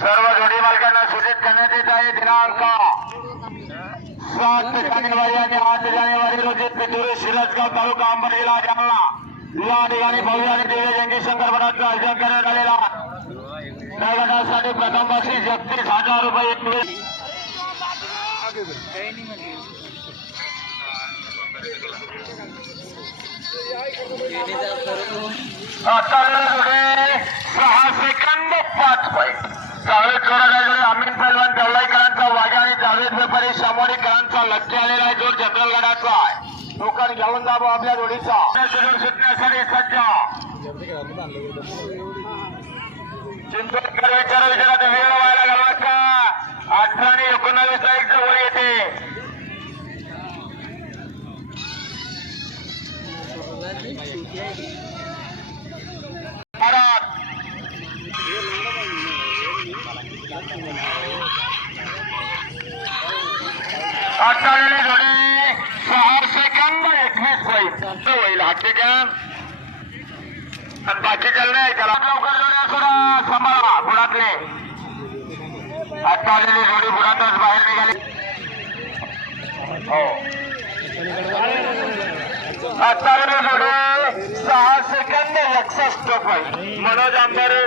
सर्व जोडी मालकांना सूचित करण्यात येत आहे. दिनांक सात जानेवारी आणि आठ जानेवारी रोजी पितुरी शिरसगाव तालुका अंबरलीला जालना. या ठिकाणी भव्य आणि दिव्य जंगी संकल्पनाचं आयोजन करण्यात आलेला त्या गटासाठी प्रथम बक्षीस एकतीस हजार रुपये एकवीस. सहा सेकंद पाच पॉईंट चांगले जोडा अमीन पहलवान देवलाईकरांचा वाघा आणि जावेद व्यापारी शामोरीकरांचा लक्ष आलेला आहे जो जनरल गडाचा आहे. लोकांनी घेऊन जावं आपल्या जोडीचा. सुजून सुटण्यासाठी सज्ज. चिंतनकर विचार विचारात वेळ व्हायला घालवा का अठरा आणि एकोणावीस तारीख जवळ येते. Thank you. अडचणीने जोडी सहा सेकंद एकवीस पॉईंट होईल हातचे आणि बाकी नाही त्याला लवकर जोड्या सोडा सांभाळा बुडातले. आता आलेली जोडी बुडातच बाहेर निघाली. हो. आता आलेली जोडी सहा सेकंद एकसष्ट पॉईंट मनोज आंबारे